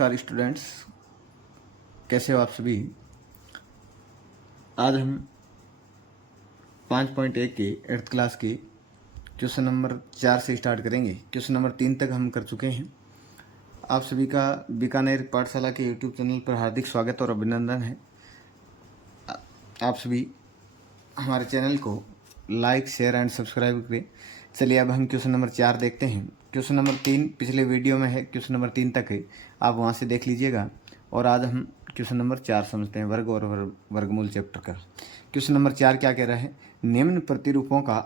नमस्कार स्टूडेंट्स, कैसे हो आप सभी। आज हम 5.1 के 8th क्लास के क्वेश्चन नंबर 4 से स्टार्ट करेंगे। क्वेश्चन नंबर 3 तक हम कर चुके हैं। आप सभी का बीकानेर पाठशाला के यूट्यूब चैनल पर हार्दिक स्वागत और अभिनंदन है। आप सभी हमारे चैनल को लाइक, शेयर एंड सब्सक्राइब करें। चलिए अब हम क्वेश्चन नंबर 4 देखते हैं। क्वेश्चन नंबर 3 पिछले वीडियो में है, क्वेश्चन नंबर 3 तक है, आप वहाँ से देख लीजिएगा। और आज हम क्वेश्चन नंबर 4 समझते हैं, वर्ग और वर्गमूल चैप्टर का। क्वेश्चन नंबर 4 क्या कह रहा है, निम्न प्रतिरूपों का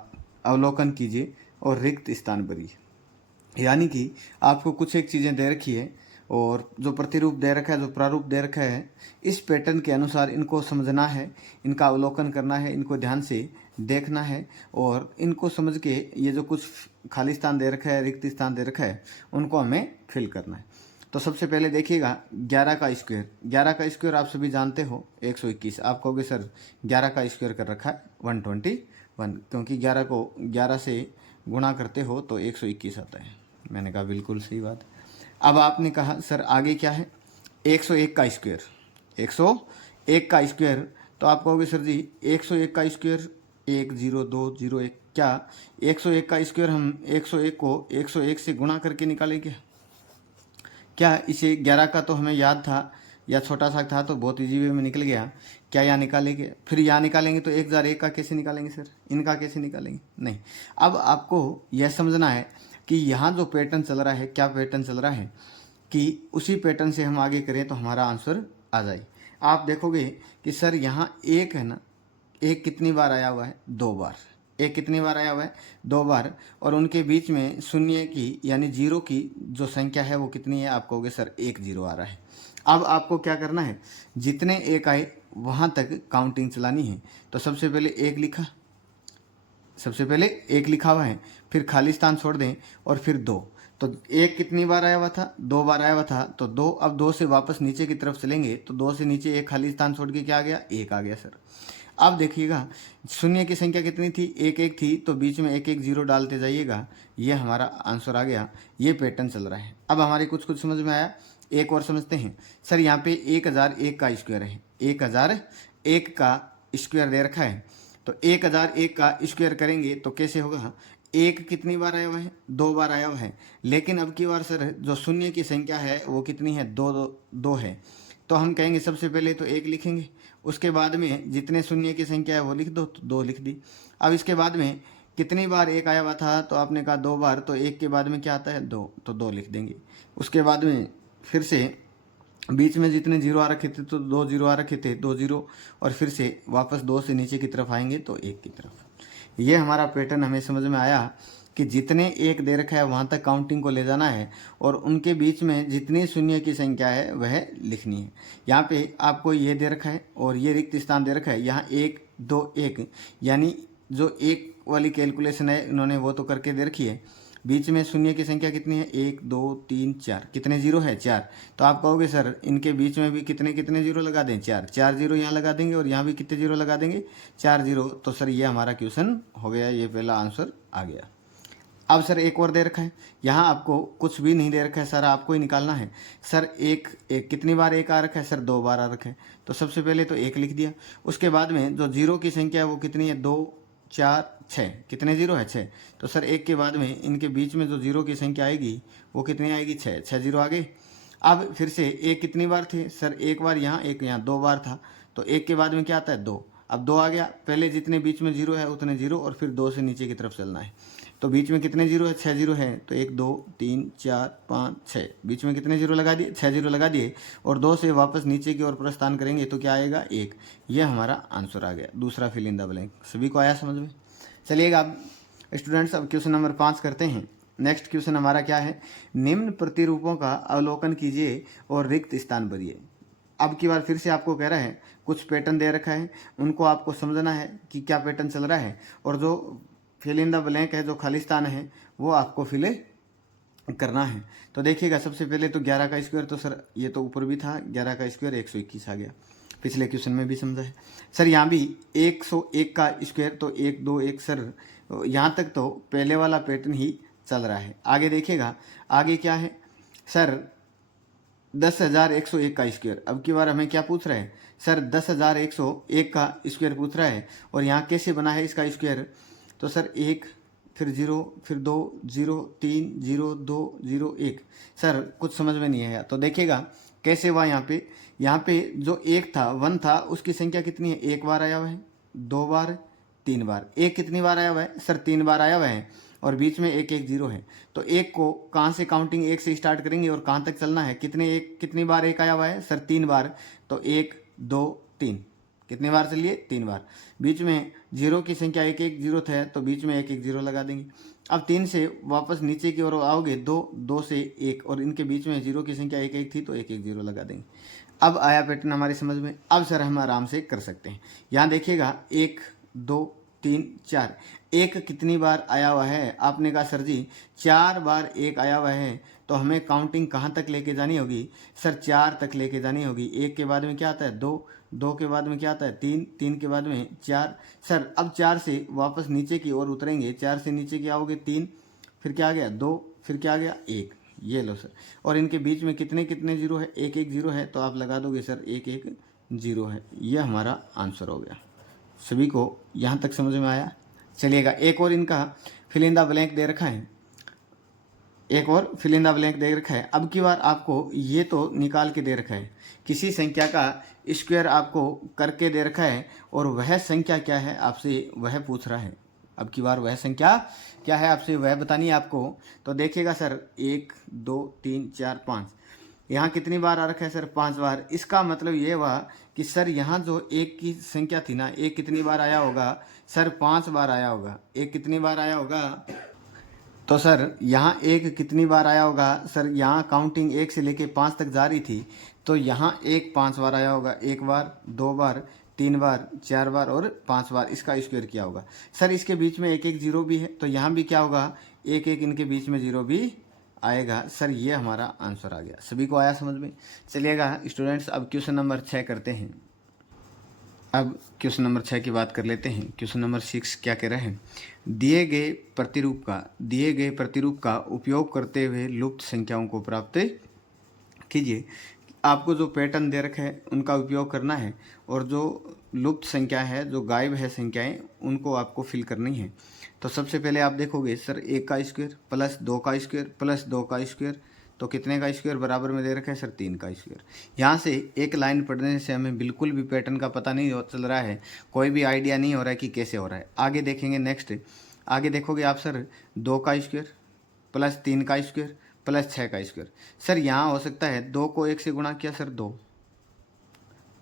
अवलोकन कीजिए और रिक्त स्थान भरिए। यानी कि आपको कुछ एक चीज़ें दे रखी है और जो प्रतिरूप दे रखा है, जो प्रारूप दे रखा है, इस पैटर्न के अनुसार इनको समझना है, इनका अवलोकन करना है, इनको ध्यान से देखना है और इनको समझ के ये जो कुछ खाली स्थान दे रखा है, रिक्त स्थान दे रखा है, उनको हमें फिल करना है। तो सबसे पहले देखिएगा 11 का स्क्वायर। 11 का स्क्वायर आप सभी जानते हो 121। आप कहोगे सर 11 का स्क्वायर कर रखा है 121, क्योंकि 11 को 11 से गुणा करते हो तो 121 आता है। मैंने कहा बिल्कुल सही बात। अब आपने कहा सर आगे क्या है, 101 का स्क्वायर। 101 का स्क्वायर, तो आप कहोगे सर जी 101 का स्क्वायर 10201, क्या 101 का स्क्वायर हम 101 को 101 से गुणा करके निकालेंगे? क्या इसे 11 का तो हमें याद था या छोटा सा था तो बहुत इजी वे में निकल गया, क्या यहाँ निकालेंगे? फिर यहाँ निकालेंगे तो 1001 का कैसे निकालेंगे सर, इनका कैसे निकालेंगे? नहीं। अब आपको यह समझना है कि यहाँ जो पैटर्न चल रहा है, क्या पैटर्न चल रहा है, कि उसी पैटर्न से हम आगे करें तो हमारा आंसर आ जाए। आप देखोगे कि सर यहाँ एक है ना, एक कितनी बार आया हुआ है? 2 बार। एक कितनी बार आया हुआ है? 2 बार। और उनके बीच में शून्य की यानी जीरो की जो संख्या है वो कितनी है? आप कहोगे सर 1 0 आ रहा है। अब आपको क्या करना है, जितने एक आए वहाँ तक काउंटिंग चलानी है। तो सबसे पहले एक लिखा, सबसे पहले एक लिखा हुआ है, फिर खाली स्थान छोड़ दें और फिर 2। तो एक कितनी बार आया हुआ था? 2 बार आया हुआ था। तो 2, अब 2 से वापस नीचे की तरफ चलेंगे तो 2 से नीचे एक खाली स्थान छोड़ के क्या आ गया? 1 आ गया सर। अब देखिएगा शून्य की संख्या कितनी थी? 1 1 थी, तो बीच में 1 1 0 डालते जाइएगा, ये हमारा आंसर आ गया। ये पैटर्न चल रहा है। अब हमारे कुछ कुछ समझ में आया, एक और समझते हैं। सर यहाँ पे 1001 का स्क्वायर है, 1001 का स्क्वायर दे रखा है, तो 1001 का स्क्वायर करेंगे तो कैसे होगा? एक कितनी बार आया हुआ है? 2 बार आया हुआ है। लेकिन अब की बार सर जो शून्य की संख्या है वो कितनी है? 2 है। तो हम कहेंगे सबसे पहले तो 1 लिखेंगे, उसके बाद में जितने शून्य की संख्या है वो लिख दो, तो 2 लिख दी। अब इसके बाद में कितनी बार 1 आया हुआ था? तो आपने कहा 2 बार, तो 1 के बाद में क्या आता है? 2, तो 2 लिख देंगे। उसके बाद में फिर से बीच में जितने 0 आ रखे थे तो 2 0 आ रखे थे, 2 0, और फिर से वापस 2 से नीचे की तरफ आएंगे तो 1 की तरफ। ये हमारा पैटर्न हमें समझ में आया कि जितने एक दे रखा है वहाँ तक काउंटिंग को ले जाना है और उनके बीच में जितनी शून्य की संख्या है वह लिखनी है। यहाँ पे आपको ये दे रखा है और ये रिक्त स्थान दे रखा है। यहाँ 1 2 1, यानी जो एक वाली कैलकुलेशन है इन्होंने वो तो करके दे रखी है। बीच में शून्य की संख्या कितनी है? 1 2 3 4, कितने जीरो है? 4। तो आप कहोगे सर इनके बीच में भी कितने कितने जीरो लगा दें? 4 4 जीरो यहाँ लगा देंगे और यहाँ भी कितने जीरो लगा देंगे? 4 जीरो। तो सर ये हमारा क्वेश्चन हो गया, ये पहला आंसर आ गया। अब सर एक और दे रखा है, यहाँ आपको कुछ भी नहीं दे रखा है सर, आपको ही निकालना है। सर एक कितनी बार 1 आ रखा है? सर 2 बार आ रखा है। तो सबसे पहले तो 1 लिख दिया। उसके बाद में जो जीरो की संख्या है वो कितनी है? 2 4 6, कितने जीरो है? 6। तो सर 1 के बाद में इनके बीच में जो जीरो की संख्या आएगी वो कितनी आएगी? 6 6 जीरो आ गए। अब फिर से 1 कितनी बार थे? सर 1 बार यहाँ, 1 यहाँ, 2 बार था। तो 1 के बाद में क्या आता है? 2। अब 2 आ गया, पहले जितने बीच में जीरो है उतने जीरो और फिर 2 से नीचे की तरफ चलना है। तो बीच में कितने जीरो है? 6 जीरो है। तो 1 2 3 4 5 6, बीच में कितने जीरो लगा दिए? 6 जीरो लगा दिए और 2 से वापस नीचे की ओर प्रस्थान करेंगे तो क्या आएगा? 1। ये हमारा आंसर आ गया, दूसरा फिल इन द ब्लैंक। सभी को आया समझ में? चलिएगा अब स्टूडेंट्स अब क्वेश्चन नंबर 5 करते हैं। नेक्स्ट क्वेश्चन हमारा क्या है, निम्न प्रतिरूपों का अवलोकन कीजिए और रिक्त स्थान भरिए। अब की बार फिर से आपको कह रहा है कुछ पैटर्न दे रखा है, उनको आपको समझना है कि क्या पैटर्न चल रहा है और जो फिल इन द ब्लैंक है, जो खाली स्थान है वो आपको फिल करना है। तो देखिएगा सबसे पहले तो 11 का स्क्वायर, तो सर ये तो ऊपर भी था, 11 का स्क्वायर 121 आ गया, पिछले क्वेश्चन में भी समझा है। सर यहाँ भी 101 का स्क्वायर, तो 1 2 1, सर यहाँ तक तो पहले वाला पैटर्न ही चल रहा है। आगे देखिएगा आगे क्या है, सर 10,101 का स्क्वायर। अब की बार हमें क्या पूछ रहा है सर, 10,101 का स्क्वायर पूछ रहा है। और यहाँ कैसे बना है इसका स्क्वायर, तो सर 1 फिर 0 फिर 2 0 3 0 2 0 1। सर कुछ समझ में नहीं आया, तो देखिएगा कैसे हुआ। यहाँ पे जो 1 था 1 था, उसकी संख्या कितनी है, एक बार आया हुआ है, 2 बार, 3 बार। एक कितनी बार आया हुआ है सर, 3 बार आया हुआ है, और बीच में 1 1 0 है। तो एक को कहाँ से काउंटिंग 1 से स्टार्ट करेंगे और कहाँ तक चलना है, कितनी बार 1 आया हुआ है सर, 3 बार। तो 1 2 3, कितनी बार चलिए, 3 बार। बीच में 0 की संख्या 1 1 0 था, तो बीच में 1 1 0 लगा देंगे। अब 3 से वापस नीचे की ओर आओगे, 2 2 से 1, और इनके बीच में 0 की संख्या 1 1 थी, तो 1 1 0 लगा देंगे। अब आया पैटर्न हमारी समझ में। अब सर हम आराम से कर सकते हैं। यहाँ देखिएगा 1 2 3 4, एक कितनी बार आया हुआ है, आपने कहा सर जी 4 बार 1 आया हुआ है, तो हमें काउंटिंग कहाँ तक लेके जानी होगी सर, 4 तक लेके जानी होगी। 1 के बाद में क्या आता है 2, 2 के बाद में क्या आता है 3, 3 के बाद में 4। सर अब 4 से वापस नीचे की ओर उतरेंगे, 4 से नीचे की आओगे 3, फिर क्या आ गया 2, फिर क्या आ गया 1। ये लो सर, और इनके बीच में कितने कितने जीरो है, 1 1 0 है, तो आप लगा दोगे सर 1 1 0 है। ये हमारा आंसर हो गया। सभी को यहाँ तक समझ में आया। चलिएगा एक और इनका फिल इन द ब्लैंक दे रखा है, एक और फिल इन द ब्लैंक दे रखा है। अब की बार आपको ये तो निकाल के दे रखा है, किसी संख्या का स्क्वायर आपको करके दे रखा है, और वह संख्या क्या है आपसे वह पूछ रहा है। अब की बार वह संख्या क्या है आपसे वह बतानी है आपको। तो देखिएगा सर 1 2 3 4 5, यहाँ कितनी बार आ रखा है सर, 5 बार। इसका मतलब ये हुआ कि सर यहाँ जो 1 की संख्या थी ना, 1 कितनी बार आया होगा सर, 5 बार आया होगा। 1 कितनी बार आया होगा, तो सर यहाँ 1 कितनी बार आया होगा सर, यहाँ काउंटिंग 1 से लेके 5 तक जा रही थी, तो यहाँ 1 5 बार आया होगा, 1 बार 2 बार 3 बार 4 बार और 5 बार इसका स्क्वायर किया होगा। सर इसके बीच में 1 1 0 भी है, तो यहाँ भी क्या होगा 1 1 इनके बीच में 0 भी आएगा। सर ये हमारा आंसर आ गया। सभी को आया समझ में। चलिएगा स्टूडेंट्स, अब क्वेश्चन नंबर 6 करते हैं। अब क्वेश्चन नंबर 6 की बात कर लेते हैं। क्वेश्चन नंबर 6 क्या कह रहे हैं, दिए गए प्रतिरूप का उपयोग करते हुए लुप्त संख्याओं को प्राप्त कीजिए। आपको जो पैटर्न दे रखे हैं उनका उपयोग करना है, और जो लुप्त संख्या है, जो गायब है संख्याएं, उनको आपको फिल करनी है। तो सबसे पहले आप देखोगे सर 1 का स्क्वायर प्लस 2 का स्क्वायर प्लस 2 का स्क्वायर, तो कितने का स्क्वायर बराबर में दे रखा है सर 3 का स्क्वायर। यहाँ से एक लाइन पढ़ने से हमें बिल्कुल भी पैटर्न का पता नहीं चल रहा है, कोई भी आइडिया नहीं हो रहा है कि कैसे हो रहा है। आगे देखेंगे, नेक्स्ट आगे देखोगे आप सर 2 का स्क्वायर प्लस 3 का स्क्वायर प्लस 6 का स्क्वायर। सर यहाँ हो सकता है 2 को 1 से गुणा किया सर 2,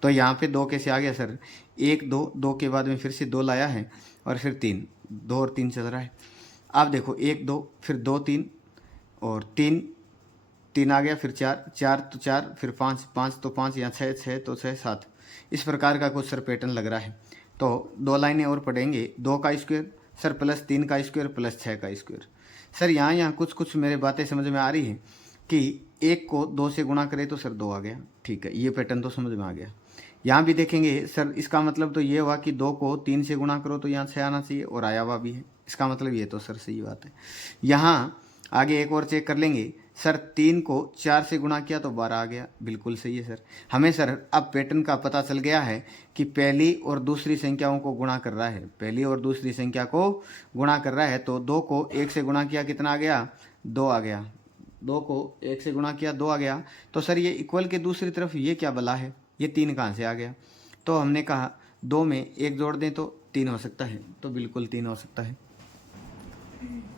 तो यहाँ पे 2 कैसे आ गया सर, 1 2 2 के बाद में फिर से 2 लाया है, और फिर 3, 2 और 3 चल रहा है। आप देखो 1 2 फिर 2 3 और 3 3 आ गया, फिर 4 4 तो 4 फिर 5 5 तो 5, यहाँ 6 6 तो 6 7। इस प्रकार का कुछ सर पैटर्न लग रहा है। तो 2 लाइनें और पढ़ेंगे, 2 का स्क्वायर सर प्लस 3 का स्क्वायर प्लस 6 का स्क्वायर। सर यहाँ कुछ मेरे बातें समझ में आ रही हैं कि 1 को 2 से गुणा करें तो सर 2 आ गया, ठीक है, ये पैटर्न तो समझ में आ गया। यहाँ भी देखेंगे सर, इसका मतलब तो ये हुआ कि 2 को 3 से गुणा करो तो यहाँ 6 आना चाहिए, और आया हुआ भी है, इसका मतलब ये तो सर सही बात है। यहाँ आगे एक और चेक कर लेंगे सर, 3 को 4 से गुणा किया तो 12 आ गया, बिल्कुल सही है सर। हमें सर अब पैटर्न का पता चल गया है कि पहली और दूसरी संख्याओं को गुणा कर रहा है, पहली और दूसरी संख्या को गुणा कर रहा है। तो 2 को 1 से गुणा किया कितना आ गया, 2 आ गया, 2 को 1 से गुणा किया 2 आ गया। तो सर ये इक्वल के दूसरी तरफ ये क्या बला है, ये 3 कहाँ से आ गया। तो हमने कहा 2 में 1 जोड़ दें तो 3 हो सकता है, तो बिल्कुल 3 हो सकता है।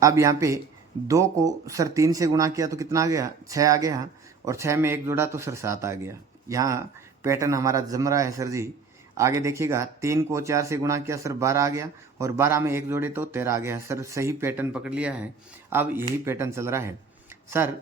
अब यहाँ पे 2 को सर 3 से गुणा किया तो कितना आ गया, 6 आ गया, और 6 में 1 जोड़ा तो सर 7 आ गया। यहाँ पैटर्न हमारा जम रहा है सर जी। आगे देखिएगा 3 को 4 से गुणा किया सर 12 आ गया, और 12 में 1 जोड़े तो 13 आ गया। सर सही पैटर्न पकड़ लिया है। अब यही पैटर्न चल रहा है सर,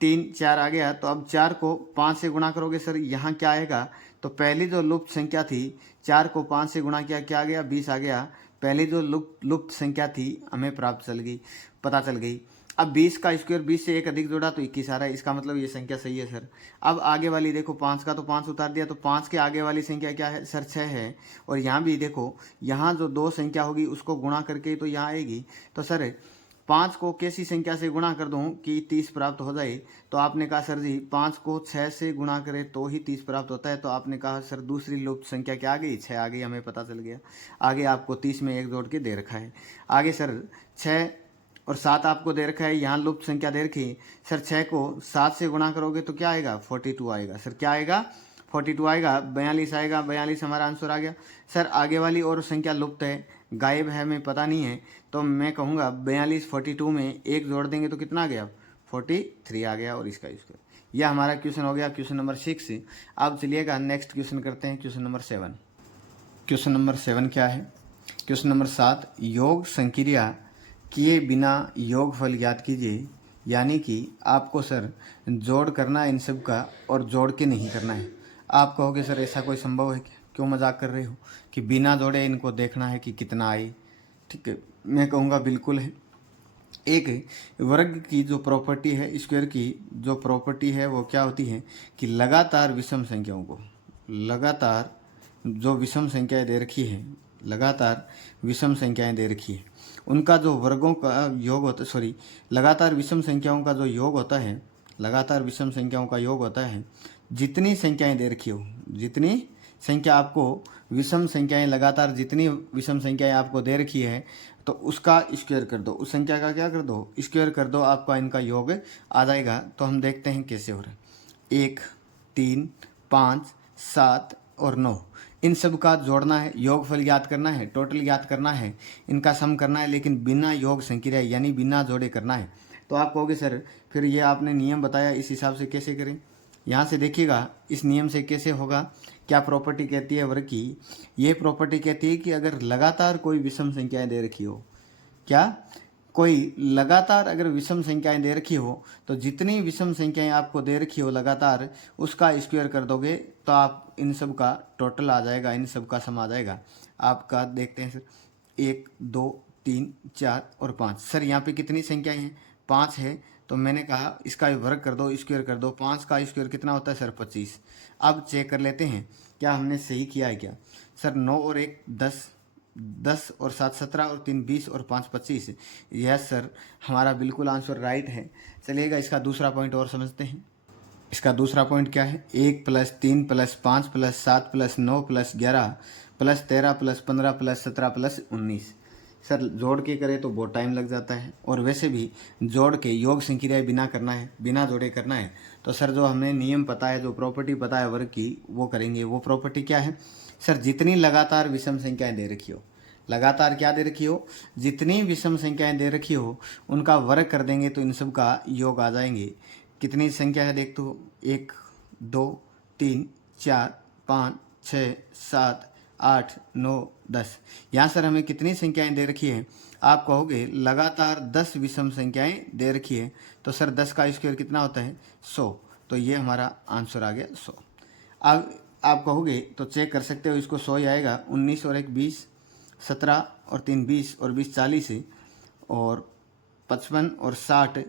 3 4 आ गया, तो अब 4 को 5 से गुणा करोगे सर, यहाँ क्या आएगा, तो पहली जो लुप्त संख्या थी 4 को 5 से गुणा किया क्या आ गया, 20 आ गया। पहली जो लुप्त संख्या थी हमें पता चल गई। अब 20 का स्क्वायर 20 से 1 अधिक जोड़ा तो 21 आ रहा है, इसका मतलब ये संख्या सही है सर। अब आगे वाली देखो 5 का तो 5 उतार दिया, तो 5 के आगे वाली संख्या क्या है सर, 6 है। और यहाँ भी देखो, यहाँ जो 2 संख्या होगी उसको गुणा करके तो यहाँ आएगी। तो सर 5 को कैसी संख्या से गुणा कर दूं कि 30 प्राप्त हो जाए? तो आपने कहा सर जी 5 को 6 से गुणा करें तो ही 30 प्राप्त होता है। तो आपने कहा सर दूसरी लुप्त संख्या क्या आ गई? 6 आ गई, हमें पता चल गया। आगे आपको 30 में 1 जोड़ के दे रखा है। आगे सर 6 और 7 आपको दे रखा है, यहाँ लुप्त संख्या दे रखी है। सर 6 को 7 से गुणा करोगे तो क्या आएगा? 42 आएगा। सर क्या आएगा? 42 आएगा। 42 आएगा, 42 हमारा आंसर आ गया। सर आगे वाली और संख्या लुप्त है, गायब है, हमें पता नहीं है, तो मैं कहूँगा 42 42 में 1 जोड़ देंगे तो कितना आ गया? 43 आ गया और इसका स्क्वायर। यह हमारा क्वेश्चन हो गया, क्वेश्चन नंबर 6। अब चलिएगा नेक्स्ट क्वेश्चन करते हैं, क्वेश्चन नंबर 7। क्वेश्चन नंबर 7 क्या है? क्वेश्चन नंबर 7, योग संक्रिया किए बिना योगफल ज्ञात कीजिए। यानी कि आपको सर जोड़ करना है इन सब का और जोड़ के नहीं करना है। आप कहोगे सर ऐसा कोई संभव है क्या? क्यों मजाक कर रहे हो कि बिना जोड़े इनको देखना है कि कितना आए? ठीक है, मैं कहूँगा बिल्कुल है। एक वर्ग की जो प्रॉपर्टी है, स्क्वायर की जो प्रॉपर्टी है वो क्या होती है कि लगातार विषम संख्याओं को, लगातार जो विषम संख्याएं दे रखी है, लगातार विषम संख्याएं दे रखी है, उनका जो वर्गों का योग होता है, सॉरी, लगातार विषम संख्याओं का जो योग होता है, लगातार विषम संख्याओं का योग होता है, जितनी संख्याएं दे रखी हो, जितनी संख्या आपको विषम संख्याएं, लगातार जितनी विषम संख्याएं आपको दे रखी है तो उसका स्क्वायर कर दो, उस संख्या का क्या कर दो? स्क्वायर कर दो, आपका इनका योग आ जाएगा। तो हम देखते हैं कैसे हो रहा है। 1 3 5 7 और 9, इन सब का जोड़ना है, योगफल याद करना है, टोटल याद करना है, इनका सम करना है, लेकिन बिना योग संक्रिया यानी बिना जोड़े करना है। तो आप कहोगे सर फिर ये आपने नियम बताया, इस हिसाब से कैसे करें? यहाँ से देखिएगा इस नियम से कैसे होगा। क्या प्रॉपर्टी कहती है वर्ग की? ये प्रॉपर्टी कहती है कि अगर लगातार कोई विषम संख्याएं दे रखी हो, क्या कोई लगातार अगर विषम संख्याएं दे रखी हो तो जितनी विषम संख्याएं आपको दे रखी हो लगातार, उसका स्क्वायर कर दोगे तो आप इन सब का टोटल आ जाएगा, इन सब का सम आ जाएगा आपका। देखते हैं सर 1 2 3 4 और 5। सर यहाँ पे कितनी संख्याएं हैं? 5 है। तो मैंने कहा इसका वर्ग कर दो, स्क्वायर कर दो। 5 का स्क्वायर कितना होता है सर? 25। अब चेक कर लेते हैं क्या हमने सही किया है क्या? सर 9 और 1 10, 10 और 7 17 और 3 20 और 5 25। यस सर, हमारा बिल्कुल आंसर राइट है। चलिएगा इसका दूसरा पॉइंट और समझते हैं। इसका दूसरा पॉइंट क्या है? 1 + 3 + 5 + 7 + 9 + 11 + 13 + 15 + 17 + 19। सर जोड़ के करें तो बहुत टाइम लग जाता है, और वैसे भी जोड़ के योग संक्रिया बिना करना है, बिना जोड़े करना है। तो सर जो हमें नियम पता है, जो प्रॉपर्टी पता है वर्ग की, वो करेंगे। वो प्रॉपर्टी क्या है सर? जितनी लगातार विषम संख्याएं दे रखी हो, लगातार क्या दे रखी हो? जितनी विषम संख्याएं दे रखी हो उनका वर्ग कर देंगे तो इन सब का योग आ जाएंगे। कितनी संख्या है देख तो? 1 2 3 4 5 6 7 8 9 10। यहाँ सर हमें कितनी संख्याएं दे रखी है? आप कहोगे लगातार 10 विषम संख्याएं दे रखी है। तो सर 10 का स्क्वायर कितना होता है? 100। तो ये हमारा आंसर आ गया 100। अब आप कहोगे तो चेक कर सकते हो, इसको 100 ही आएगा। 19 और 1 20, 17 और 3 20 और 20 40 और 55 और 60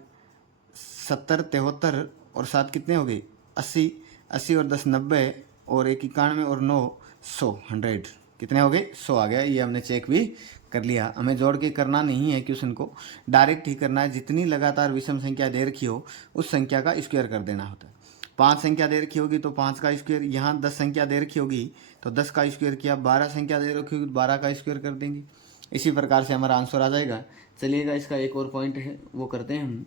70 73 और 7 कितने हो गए? 80, 80 और 10 90 और 1 91 और 9 100, 100 कितने हो गए? 100 आ गया। ये हमने चेक भी कर लिया। हमें जोड़ के करना नहीं है क्वेश्चन को, डायरेक्ट ही करना है। जितनी लगातार विषम संख्या दे रखी हो उस संख्या का स्क्वायर कर देना होता है। 5 संख्या दे रखी होगी तो 5 का स्क्वायर, यहाँ 10 संख्या दे रखी होगी तो 10 का स्क्वायर किया। 12 संख्या दे रखी होगी तो 12 का स्क्वायर कर देंगे। इसी प्रकार से हमारा आंसर आ जाएगा। चलिएगा इसका एक और पॉइंट है वो करते हैं हम।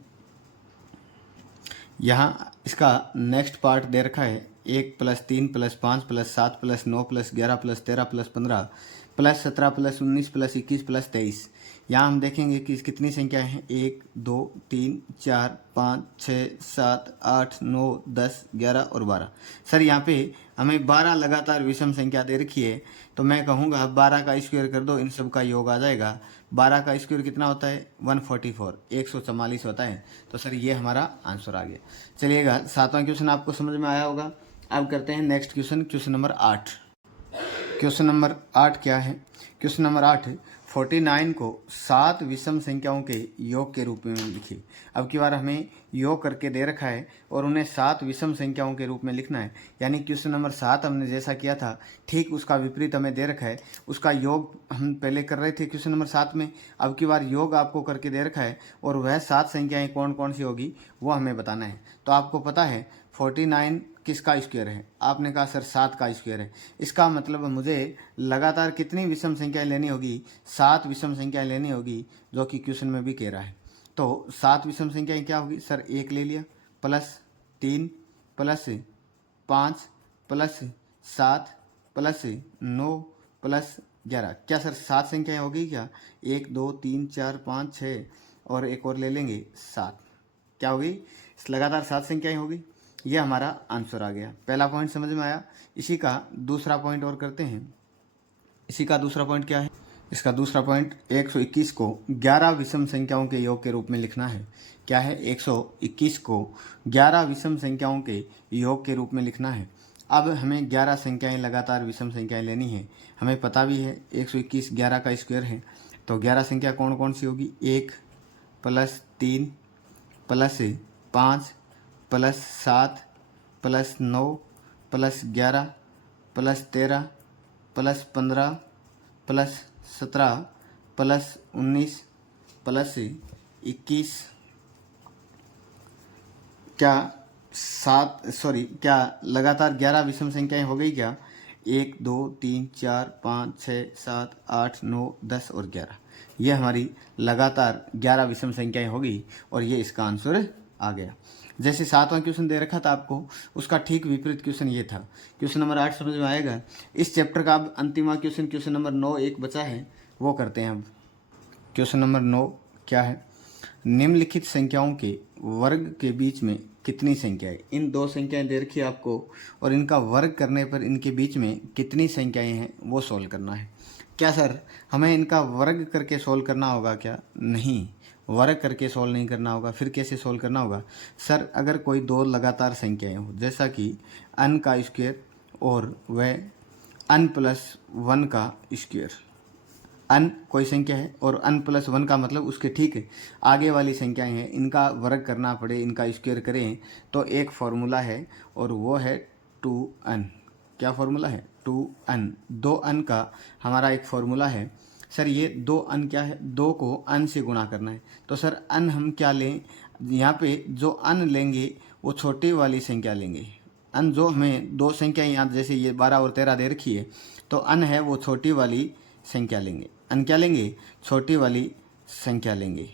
यहाँ इसका नेक्स्ट पार्ट दे रखा है 1 + 3 + 5 + 7 + 9 + 11 + 13 + 15 + 17 + 19 + 21 + 23। यहाँ हम देखेंगे कि कितनी संख्या है? 1 2 3 4 5 6 7 8 9 10 11 और 12। सर यहाँ पे हमें 12 लगातार विषम संख्या दे रखी है, तो मैं कहूँगा 12 का स्क्वायर कर दो, इन सब का योग आ जाएगा। 12 का स्क्वायर कितना होता है? 144, 144 होता है। तो सर ये हमारा आंसर आ गया। चलिएगा 7वां क्वेश्चन आपको समझ में आया होगा। अब करते हैं next question, question number 8। Question number 8 क्या है? क्वेश्चन नंबर 8, 49 को 7 विषम संख्याओं के योग के रूप में लिखिए। अब की बार हमें योग करके दे रखा है और उन्हें 7 विषम संख्याओं के रूप में लिखना है। यानी क्वेश्चन नंबर 7 हमने जैसा किया था ठीक उसका विपरीत हमें दे रखा है। उसका योग हम पहले कर रहे थे क्वेश्चन नंबर 7 में, अब की बार योग आपको करके दे रखा है और वह 7 संख्याएँ कौन कौन सी होगी वो हमें बताना है। तो आपको पता है 49 किसका स्क्वायर है? आपने कहा सर 7 का स्क्वायर है। इसका मतलब मुझे लगातार कितनी विषम संख्याएं लेनी होगी? 7 विषम संख्याएं लेनी होगी, जो कि क्वेश्चन में भी कह रहा है। तो 7 विषम संख्याएं क्या होगी? सर 1 ले लिया, plus 3 plus 5 plus 7 plus 9 plus 11। क्या सर 7 संख्याएं होगी क्या? 1 2 3 4 5 6 और एक और ले लेंगे 7। क्या होगी? लगातार 7 संख्याएं होगी। ये हमारा आंसर आ गया। पहला पॉइंट समझ में आया। इसी का दूसरा पॉइंट और करते हैं। इसी का दूसरा पॉइंट क्या है? इसका दूसरा पॉइंट 121 को 11 विषम संख्याओं के योग के रूप में लिखना है। क्या है? 121 को 11 विषम संख्याओं के योग के रूप में लिखना है। अब हमें 11 संख्याएं लगातार विषम संख्याएं लेनी है। हमें पता भी है 121 11 का स्क्वायर है। तो 11 संख्या कौन कौन सी होगी? 1 plus 3 plus 5 plus 7 plus 9 plus 11 plus 13 plus 15 plus 17 plus 19 plus 21। क्या लगातार 11 विषम संख्याएं हो गई क्या? 1 2 3 4 5 6 7 8 9 10 और 11। ये हमारी लगातार 11 विषम संख्याएं होगी और ये इसका आंसर आ गया। जैसे 7वां क्वेश्चन दे रखा था आपको, उसका ठीक विपरीत क्वेश्चन ये था। क्वेश्चन नंबर 8 समझ में आएगा। इस चैप्टर का अब अंतिम क्वेश्चन नंबर 9 एक बचा है, वो करते हैं। अब क्वेश्चन नंबर 9 क्या है? निम्नलिखित संख्याओं के वर्ग के बीच में कितनी संख्याएं? इन दो संख्याएं दे रखी है आपको और इनका वर्ग करने पर इनके बीच में कितनी संख्याएं हैं वो सोल्व करना है। क्या सर हमें इनका वर्ग करके सोल्व करना होगा क्या? नहीं, वर्ग करके सोल्व नहीं करना होगा। फिर कैसे सोल्व करना होगा? सर अगर कोई दो लगातार संख्याएं हो, जैसा कि n का स्क्वायर और वह n प्लस 1 का स्क्वायर। n कोई संख्या है और n प्लस 1 का मतलब उसके ठीक आगे वाली संख्याएं हैं, इनका वर्ग करना पड़े, इनका स्क्वायर करें तो एक फॉर्मूला है और वो है 2n। क्या फॉर्मूला है? 2n। 2n का हमारा एक फॉर्मूला है। सर ये 2n क्या है? 2 को n से गुणा करना है। तो सर n हम क्या लें? यहाँ पे जो n लेंगे वो छोटी वाली संख्या लेंगे। n जो हमें दो संख्या यहाँ जैसे ये 12 और 13 दे रखी है, तो n है वो छोटी वाली संख्या लेंगे। n क्या लेंगे? छोटी वाली संख्या लेंगे।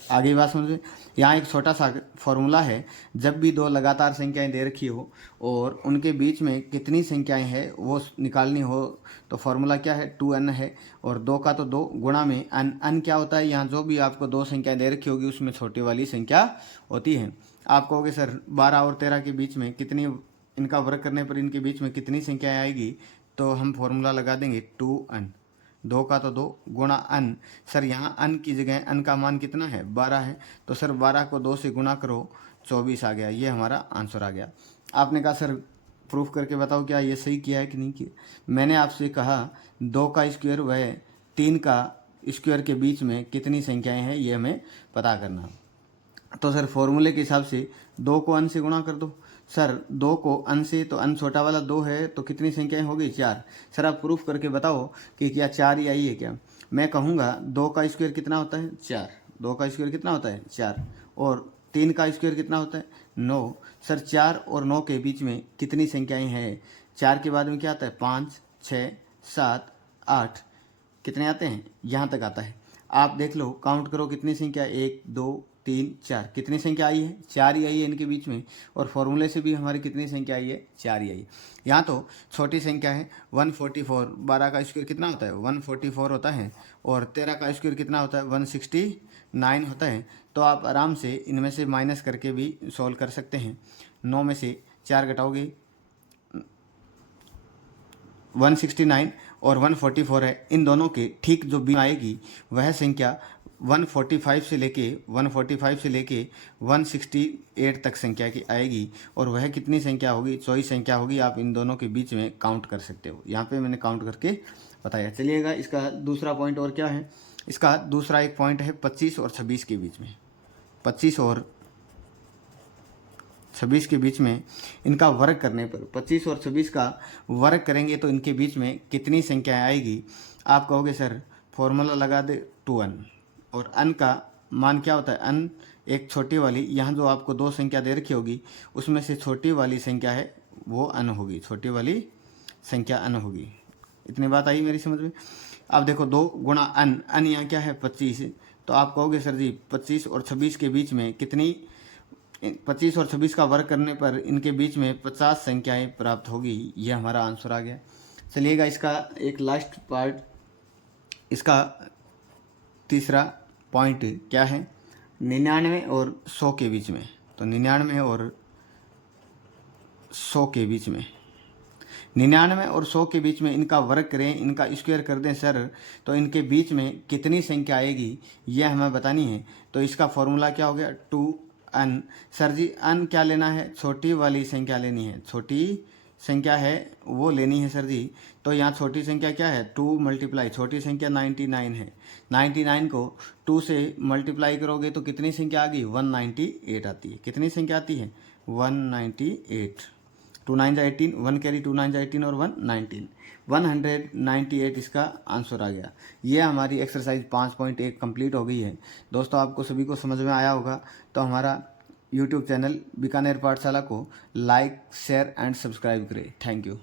आगे बात समझ में। यहाँ एक छोटा सा फॉर्मूला है। जब भी दो लगातार संख्याएं दे रखी हो और उनके बीच में कितनी संख्याएं हैं वो निकालनी हो, तो फॉर्मूला क्या है? 2n है और 2 का तो 2 गुणा में n क्या होता है? यहाँ जो भी आपको दो संख्याएं दे रखी होगी उसमें छोटी वाली संख्या होती है। आप कहोगे सर 12 और 13 के बीच में कितनी, इनका वर्ग करने पर इनके बीच में कितनी संख्याएँ आएगी? तो हम फॉर्मूला लगा देंगे 2n। 2 का तो 2 गुणा n। सर यहाँ n की जगह n का मान कितना है? 12 है। तो सर 12 को 2 से गुणा करो, 24 आ गया। ये हमारा आंसर आ गया। आपने कहा सर प्रूफ करके बताओ क्या ये सही किया है कि नहीं किया। मैंने आपसे कहा 2 का स्क्वायर व 3 का स्क्वायर के बीच में कितनी संख्याएं हैं ये हमें पता करना। तो सर फॉर्मूले के हिसाब से 2 को n से गुणा कर दो। सर 2 को n से, तो n छोटा वाला 2 है तो कितनी संख्याएं हो गई? 4। सर आप प्रूफ करके बताओ कि क्या 4 ही आई है क्या। मैं कहूँगा 2 का स्क्वायर कितना होता है? 4। 2 का स्क्वायर कितना होता है? 4। और 3 का स्क्वायर कितना होता है? 9। सर 4 और 9 के बीच में कितनी संख्याएं हैं? 4 के बाद में क्या आता है? 5 6 7 8। कितने आते हैं? यहाँ तक आता है। आप देख लो, काउंट करो कितनी संख्या, 1 2 3 4। कितनी संख्या आई है? 4 ही आई है इनके बीच में। और फॉर्मूले से भी हमारी कितनी संख्या आई है? 4 ही आई। यहाँ तो छोटी संख्या है 144। 12 का स्क्वायर कितना होता है? 144 होता है। और 13 का स्क्वायर कितना होता है? 169 होता है। तो आप आराम से इनमें से माइनस करके भी सॉल्व कर सकते हैं। 9 में से 4 घटाओगे 169 और 144 है। इन दोनों के ठीक जो बीच आएगी वह संख्या 145 से लेके 168 तक संख्या की आएगी। और वह कितनी संख्या होगी? 24 संख्या होगी। आप इन दोनों के बीच में काउंट कर सकते हो। यहाँ पे मैंने काउंट करके बताया। चलिएगा इसका दूसरा पॉइंट और क्या है। इसका दूसरा एक पॉइंट है 25 और 26 के बीच में। 25 और 26 के बीच में इनका वर्ग करने पर, 25 और 26 का वर्ग करेंगे तो इनके बीच में कितनी संख्या आएगी। आप कहोगे सर फॉर्मूला लगा दे 2n, और n का मान क्या होता है, n एक छोटी वाली, यहाँ जो आपको दो संख्या दे रखी होगी उसमें से छोटी वाली संख्या है वो n होगी, छोटी वाली संख्या n होगी। इतनी बात आई मेरी समझ में। अब देखो 2 गुणा n यहाँ क्या है 25, तो आप कहोगे सर जी 25 और 26 के बीच में कितनी, 25 और 26 का वर्ग करने पर इनके बीच में 50 संख्याएं प्राप्त होगी। यह हमारा आंसर आ गया। चलिएगा इसका एक लास्ट पार्ट, इसका तीसरा पॉइंट क्या है, 99 और 100 के बीच में। तो 99 और 100 के बीच में, 99 और 100 के बीच में इनका वर्ग करें, इनका स्क्वायर कर दें सर, तो इनके बीच में कितनी संख्या आएगी यह हमें बतानी है। तो इसका फॉर्मूला क्या हो गया 2n। सर जी n क्या लेना है, छोटी वाली संख्या लेनी है, छोटी संख्या है वो लेनी है सर जी। तो यहाँ छोटी संख्या क्या है 2 मल्टीप्लाई, छोटी संख्या 99 है, 99 को 2 से मल्टीप्लाई करोगे तो कितनी संख्या आ गई 198 आती है। कितनी संख्या आती है 198, 2 9 18, 1 कैरी 2 9 18 और 119, 198 इसका आंसर आ गया। ये हमारी एक्सरसाइज 5.1 कंप्लीट हो गई है। दोस्तों आपको सभी को समझ में आया होगा, तो हमारा यूट्यूब चैनल बीकानेर पाठशाला को लाइक, शेयर एंड सब्सक्राइब करें। Thank you.